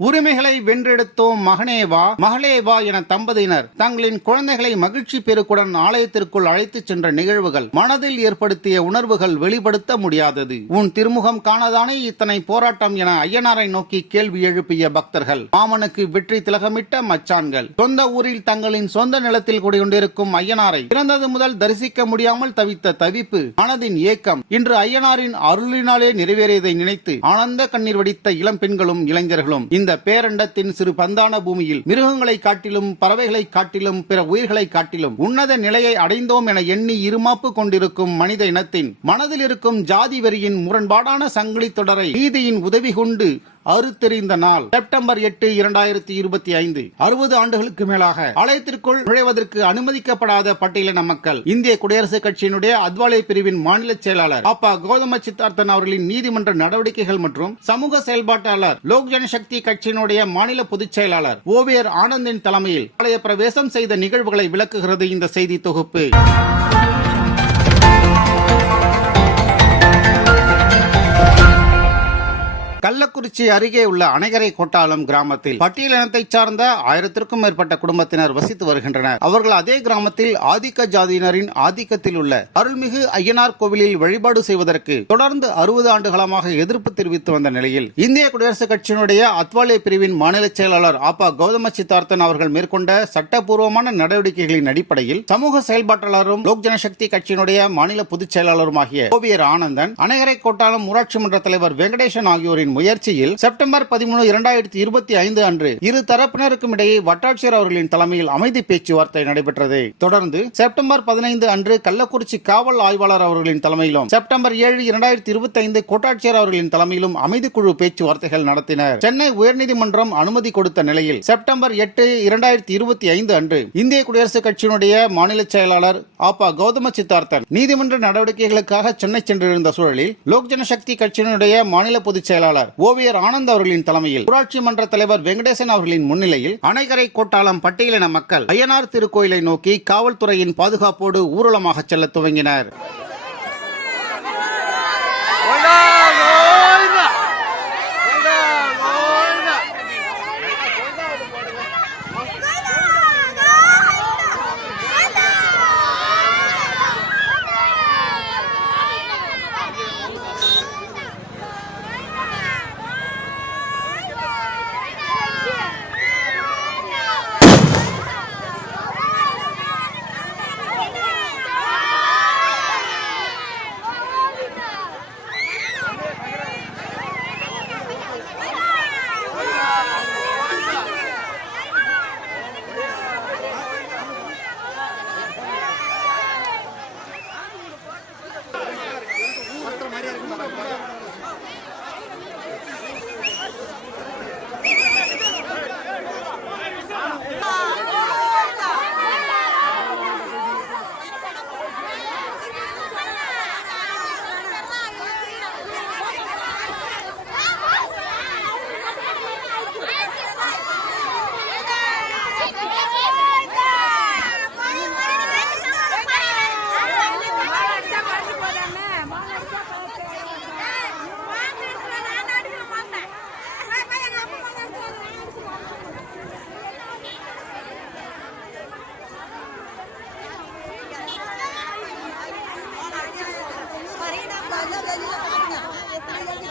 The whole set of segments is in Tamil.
உரிமைகளை வென்றெடுத்தோம் மகனேவா மகளேவா என தம்பதியினர் தங்களின் குழந்தைகளை மகிழ்ச்சி பெருக்குடன் ஆலயத்திற்குள் அழைத்துச் சென்ற நிகழ்வுகள் மனதில் ஏற்படுத்திய உணர்வுகள் வெளிப்படுத்த முடியாதது. உன் திருமுகம் காணதானே இத்தனை போராட்டம் என ஐயனாரை நோக்கி கேள்வி எழுப்பிய பக்தர்கள். மாமனுக்கு வெற்றி திலகமிட்ட மச்சான்கள். சொந்த ஊரில் தங்களின் சொந்த நிலத்தில் குடிகொண்டிருக்கும் ஐயனாரை பிறந்தது முதல் தரிசிக்க முடியாமல் தவித்த தவிப்பு மனதின் ஏக்கம் இன்று ஐயனாரின் அருளினாலே நிறைவேறியதை நினைத்து ஆனந்த கண்ணீர் வடித்த இளம் பெண்களும் இளைஞர்களும் இந்த பேரண்டத்தின் சிறு பந்தான பூமியில் மிருகங்களை காட்டிலும் பறவைகளை காட்டிலும் பிற உயிர்களை காட்டிலும் உன்னத நிலையை அடைந்தோம் என எண்ணி இருமாப்பு கொண்டிருக்கும் மனித இனத்தின் மனதில் இருக்கும் ஜாதி வெறியின் முரண்பாடான சங்கிலி தொடரை நீதியின் உதவி கொண்டு அறுத்தெறிந்த நாள் செப்டம்பர் எட்டு இரண்டாயிரத்தி இருபத்தி ஐந்து. அறுபது ஆண்டுகளுக்கு மேலாக ஆலயத்திற்குள் நுழைவதற்கு அனுமதிக்கப்படாத பட்டியலின மக்கள் இந்திய குடியரசுக் கட்சியினுடைய அத்வாலே பிரிவின் மாநில செயலாளர் அப்பா கௌதம சித்தார்த்தன் அவர்களின் நீதிமன்ற நடவடிக்கைகள் மற்றும் சமூக செயல்பாட்டாளர் லோக் ஜனசக்தி கட்சியினுடைய மாநில பொதுச் செயலாளர் ஓவியர் ஆனந்தின் தலைமையில் ஆலய பிரவேசம் செய்த நிகழ்வுகளை விளக்குகிறது இந்த செய்தி தொகுப்பு. கள்ளக்குறிச்சி அருகே உள்ள அணைகரை கோட்டாளம் கிராமத்தில் பட்டியலினத்தை சார்ந்த ஆயிரத்திற்கும் மேற்பட்ட குடும்பத்தினர் வசித்து வருகின்றனர். அவர்கள் அதே கிராமத்தில் ஆதிக்க ஜாதியினரின் ஆதிக்கத்தில் உள்ள அருள்மிகு ஐயனார் கோவிலில் வழிபாடு செய்வதற்கு தொடர்ந்து அறுபது ஆண்டுகளமாக எதிர்ப்பு தெரிவித்து வந்த நிலையில் இந்திய குடியரசுக் கட்சியினுடைய அத்வாலே பிரிவின் மாநில செயலாளர் ஆப்பா கௌதம சித்தார்த்தன் அவர்கள் மேற்கொண்ட சட்டப்பூர்வமான நடவடிக்கைகளின் அடிப்படையில் சமூக செயல்பாட்டாளரும் லோக் ஜனசக்தி கட்சியினுடைய மாநில பொதுச் செயலாளருமாகிய ஓவியர் ஆனந்தன் அணைகரை கோட்டாலம் ஊராட்சி மன்ற தலைவர் வெங்கடேசன் ஆகியோரின் முயற்சியில் செப்டம்பர் பதிமூணு இரண்டாயிரத்தி இருபத்தி ஐந்து அன்று இரு தரப்பினருக்கும் இடையே வட்டாட்சியர் அவர்களின் தலைமையில் அமைதி பேச்சுவார்த்தை நடைபெற்றது. தொடர்ந்து செப்டம்பர் பதினைந்து அன்று கள்ளக்குறிச்சி காவல் ஆய்வாளர் அவர்களின் தலைமையிலும் செப்டம்பர் ஏழு இரண்டாயிரத்தி இருபத்தி ஐந்து கோட்டாட்சியர் அவர்களின் தலைமையிலும் அமைதி குழு பேச்சுவார்த்தைகள் நடத்தினர். சென்னை உயர்நீதிமன்றம் அனுமதி கொடுத்த நிலையில் செப்டம்பர் எட்டு இரண்டாயிரத்தி இருபத்தி ஐந்து அன்று இந்திய குடியரசுக் கட்சியினுடைய மாநில செயலாளர் ஆப்பா கௌதம சித்தார்த்தன் நீதிமன்ற நடவடிக்கைகளுக்காக சென்னை சென்றிருந்த சூழலில் லோக் ஜனசக்தி கட்சியினுடைய மாநில பொதுச் செயலாளர் ஓவியர் ஆனந்த் அவர்களின் தலைமையில் ஊராட்சி மன்ற தலைவர் வெங்கடேசன் அவர்களின் முன்னிலையில் அணைகரை கோட்டாளம் பட்டியலின மக்கள் அய்யனார் திருக்கோயிலை நோக்கி காவல்துறையின் பாதுகாப்போடு ஊர்வலமாக செல்ல துவங்கினர்.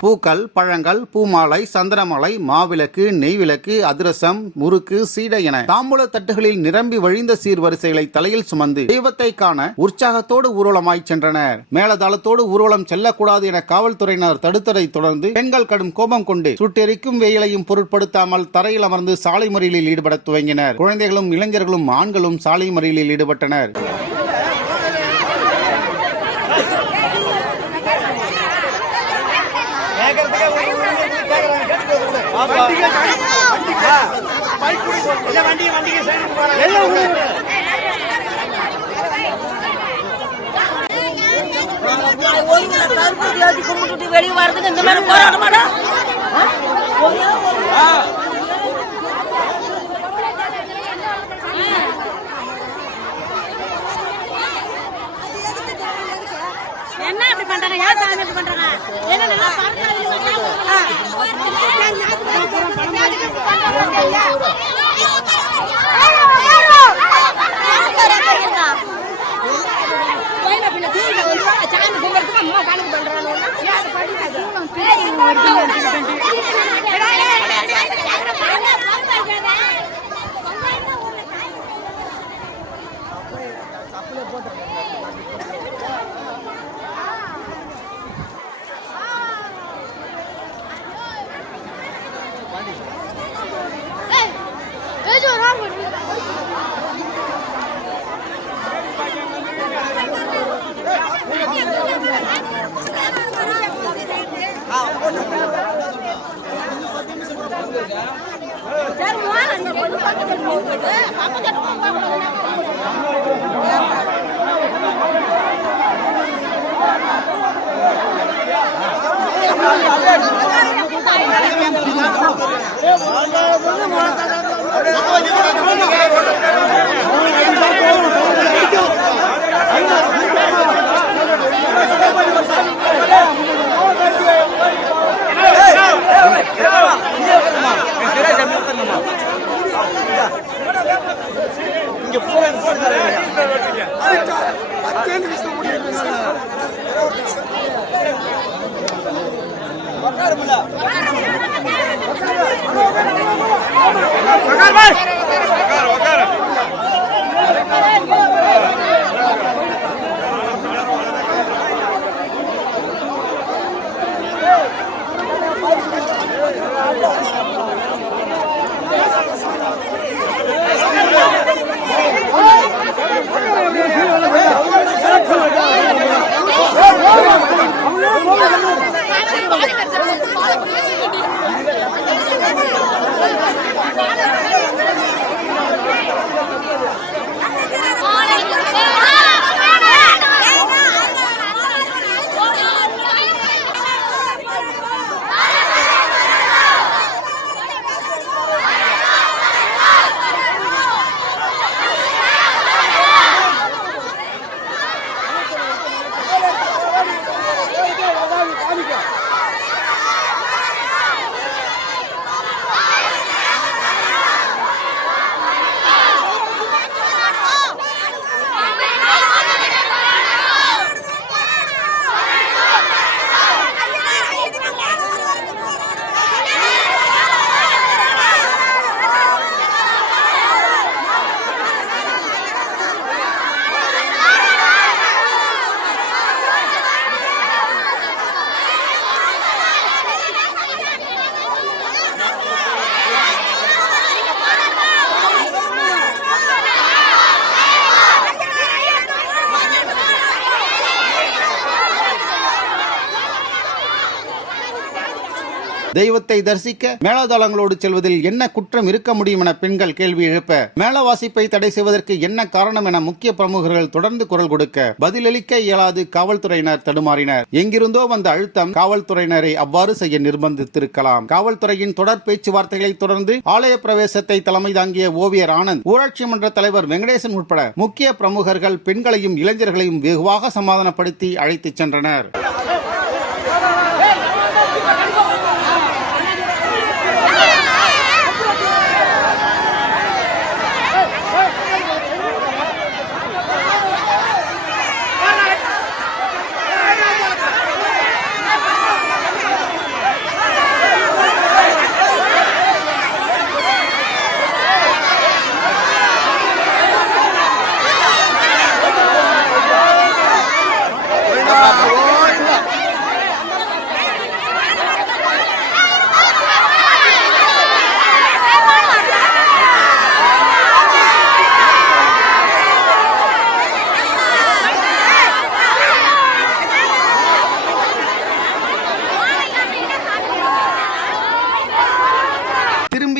பூக்கள் பழங்கள் பூமாலை சந்திரமாலை மாவிளக்கு நெய்விளக்கு அதிரசம் முறுக்கு சீடை என தாம்பூல தட்டுகளில் நிரம்பி வழிந்த சீர்வரிசைகளை தலையில் சுமந்து தெய்வத்தை காண உற்சாகத்தோடு ஊர்வலமாய் சென்றனர். மேலதாளத்தோடு ஊர்வலம் செல்லக்கூடாது என காவல்துறையினர் தடுத்ததை தொடர்ந்து பெண்கள் கடும் கோபம் கொண்டு சுட்டெரிக்கும் வெயிலையும் பொருட்படுத்தாமல் தரையில் அமர்ந்து சாலை மறியலில் ஈடுபட துவங்கினர். குழந்தைகளும் இளைஞர்களும் ஆண்களும் சாலை மறியலில் ஈடுபட்டனர். ஒழுங்குல கருப்பு ஏத்தி கும்பிட்டுட்டு வெளியே வர்றதுக்கு இந்த மாதிரி போராட்டமாடா Oh, no, no, no. ஐயா தெய்வத்தை தரிசிக்க மேளதாளங்களோடு செல்வதில் என்ன குற்றம் இருக்க முடியும் என பெண்கள் கேள்வி எழுப்ப மேள வாசிப்பை தடை செய்வதற்கு என்ன காரணம் என முக்கிய பிரமுகர்கள் தொடர்ந்து குரல் கொடுக்க பதிலளிக்க இயலாது காவல்துறையினர் தடுமாறினர். எங்கிருந்தோ வந்த அழுத்தம் காவல்துறையினரை அவ்வாறு செய்ய நிர்பந்தித்திருக்கலாம். காவல்துறையின் தொடர் பேச்சுவார்த்தைகளை தொடர்ந்து ஆலய பிரவேசத்தை தலைமை தாங்கிய ஓவியர் ஆனந்த் ஊராட்சி மன்ற தலைவர் வெங்கடேசன் உட்பட முக்கிய பிரமுகர்கள் பெண்களையும் இளைஞர்களையும் வெகுவாக சமாதானப்படுத்தி அழைத்துச் சென்றனர்.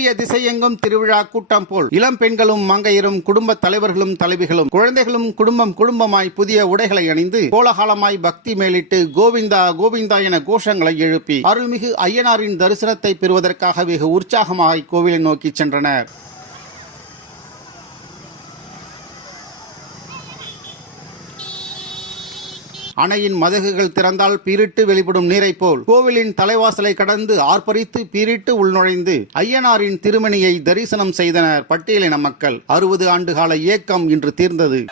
திரும்பிய திசையெங்கும் திருவிழா கூட்டம் போல். இளம் பெண்களும் மங்கையரும் குடும்ப தலைவர்களும் தலைவிகளும் குழந்தைகளும் குடும்பம் குடும்பமாய் புதிய உடைகளை அணிந்து கோலகாலமாய் பக்தி மேலிட்டு கோவிந்தா கோவிந்தா என கோஷங்களை எழுப்பி அருள்மிகு ஐயனாரின் தரிசனத்தை பெறுவதற்காக வெகு உற்சாகமாக கோவிலை நோக்கி சென்றனர். அணையின் மதகுகள் திறந்தால் பீரிட்டு வெளிப்படும் நீரைப் போல். கோவிலின் தலைவாசலை கடந்து ஆர்ப்பரித்து பீரிட்டு உள்நுழைந்து ஐயனாரின் திருமணியை தரிசனம் செய்தனர் பட்டியலின மக்கள். அறுபது ஆண்டுகால இயக்கம் இன்று தீர்ந்தது.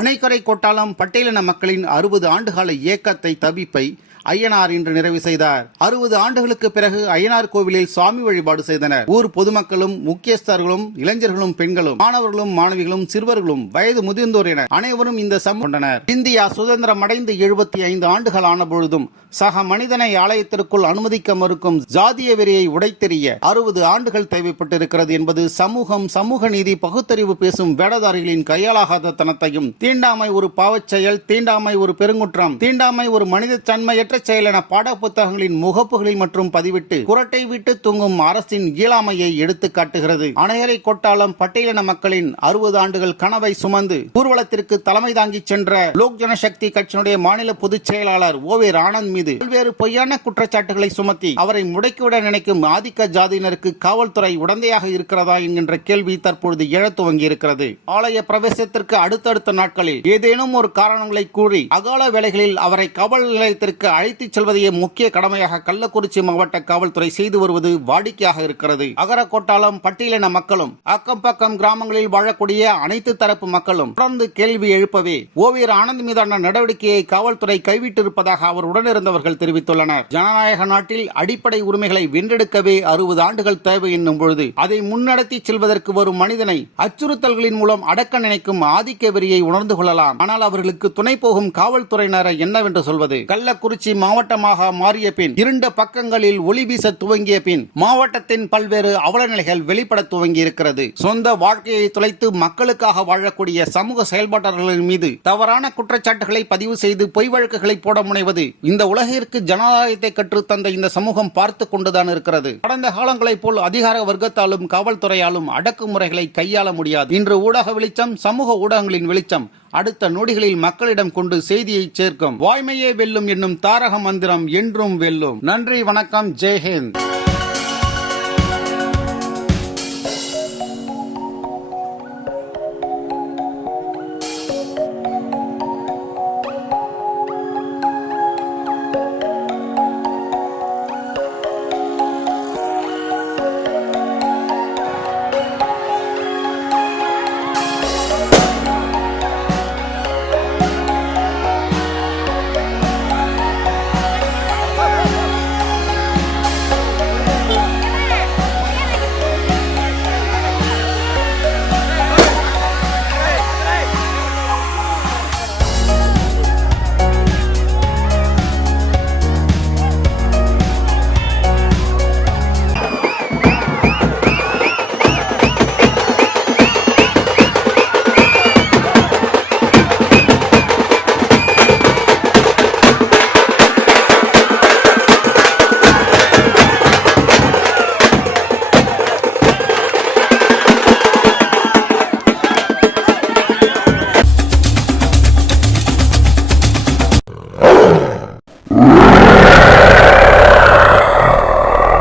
அணைக்கரை கொட்டாலம் பட்டியலின மக்களின் அறுபது ஆண்டுகால இயக்கத்தை தவிப்பை ஐயனார் இன்று நிறைவு செய்தார். அறுபது ஆண்டுகளுக்கு பிறகு ஐயனார் கோவிலில் சுவாமி வழிபாடு செய்தனர். ஊர் பொதுமக்களும் முக்கியஸ்தர்களும் இளைஞர்களும் பெண்களும் மாணவர்களும் மாணவிகளும் சிறுவர்களும் வயது முதிர்ந்தோர் என அனைவரும் இந்த சம் கொண்டனர். இந்தியா சுதந்திரம் அடைந்து எழுபத்தி ஐந்து ஆண்டுகள் ஆன பொழுதும் சக மனிதனை ஆலயத்திற்குள் அனுமதிக்க மறுக்கும் ஜாதிய வெறியை உடைத்தெறிய அறுபது ஆண்டுகள் தேவைப்பட்டிருக்கிறது என்பது சமூகம் சமூக நீதி பகுத்தறிவு பேசும் வேடதாரிகளின் கையாளாகாத தனத்தையும் தீண்டாமை ஒரு பாவச் செயல் தீண்டாமை ஒரு பெருங்குற்றம் தீண்டாமை ஒரு மனித தன்மையற்ற செயல் என பாட புத்தகங்களின் முகப்புகளில் மற்றும் பதிவிட்டு குரட்டை விட்டு தூங்கும் அரசின் இயலாமையை எடுத்து காட்டுகிறது. அணையரை கொட்டாளம் பட்டியலின மக்களின் அறுபது ஆண்டுகள் கனவை சுமந்து ஊர்வலத்திற்கு தலைமை தாங்கி சென்ற லோக் ஜனசக்தி கட்சியினுடைய மாநில பொதுச் செயலாளர் ஓவேர் ஆனந்த் மீது பல்வேறு பொய்யான குற்றச்சாட்டுகளை சுமத்தி அவரை முடக்கிவிட நினைக்கும் ஆதிக்க ஜாதியினருக்கு காவல்துறை உடந்தையாக இருக்கிறதா என்கின்ற கேள்வி தற்பொழுது எழ துவங்கி இருக்கிறது ஆலய பிரவேசத்திற்கு அடுத்தடுத்த நாட்களில் ஏதேனும் ஒரு காரணங்களை கூறி அகால வேலைகளில் அவரை காவல் நிலையத்திற்கு அழைத்துச் செல்வதையே முக்கிய கடமையாக கள்ளக்குறிச்சி மாவட்ட காவல்துறை செய்து வருவது வாடிக்கையாக இருக்கிறது. அகரக்கோட்டாலம் பட்டியலின மக்களும் அக்கம் பக்கம் கிராமங்களில் வாழக்கூடிய அனைத்து தரப்பு மக்களும் தொடர்ந்து கேள்வி எழுப்பவே ஓவியர் ஆனந்த் மீதான நடவடிக்கையை காவல்துறை கைவிட்டிருப்பதாக அவர் உடனிருந்த உடனிருந்தவர்கள் தெரிவித்துள்ளனர். ஜனநாயக நாட்டில் அடிப்படை உரிமைகளை வென்றெடுக்கவே அறுபது ஆண்டுகள் தேவை என்னும் பொழுது அதை முன்னடத்தி செல்வதற்கு வரும் மனிதனை அச்சுறுத்தல்களின் மூலம் அடக்க நினைக்கும் ஆதிக்க வெறியை உணர்ந்து கொள்ளலாம். ஆனால் அவர்களுக்கு துணை போகும் காவல்துறையினரை என்னவென்று சொல்வது? கள்ளக்குறிச்சி மாவட்டமாக மாறிய பின் இருண்ட பக்கங்களில் ஒளி வீச துவங்கிய பின் மாவட்டத்தின் பல்வேறு அவலநிலைகள் வெளிப்பட துவங்கி இருக்கிறது சொந்த வாழ்க்கையை துளைத்து மக்களுக்காக வாழக்கூடிய சமூக செயல்பாட்டாளர்களின் மீது தவறான குற்றச்சாட்டுகளை பதிவு செய்து பொய் வழக்குகளை போட முனைவது இந்த உலகிற்கு ஜனநாயகத்தை கற்றுத்தந்த இந்த சமூகம் பார்த்து கொண்டுதான் இருக்கிறது. கடந்த காலங்களைப் போல் அதிகார வர்க்கத்தாலும் காவல்துறையாலும் அடக்குமுறைகளை கையாள முடியாது. இன்று ஊடக வெளிச்சம் சமூக ஊடகங்களின் வெளிச்சம் அடுத்த நொடிகளில் மக்களிடம் கொண்டு செய்தியை சேர்க்கும். வாய்மையே வெல்லும் என்னும் தாரக மந்திரம் என்றும் வெல்லும். நன்றி வணக்கம் ஜெய்ஹிந்த்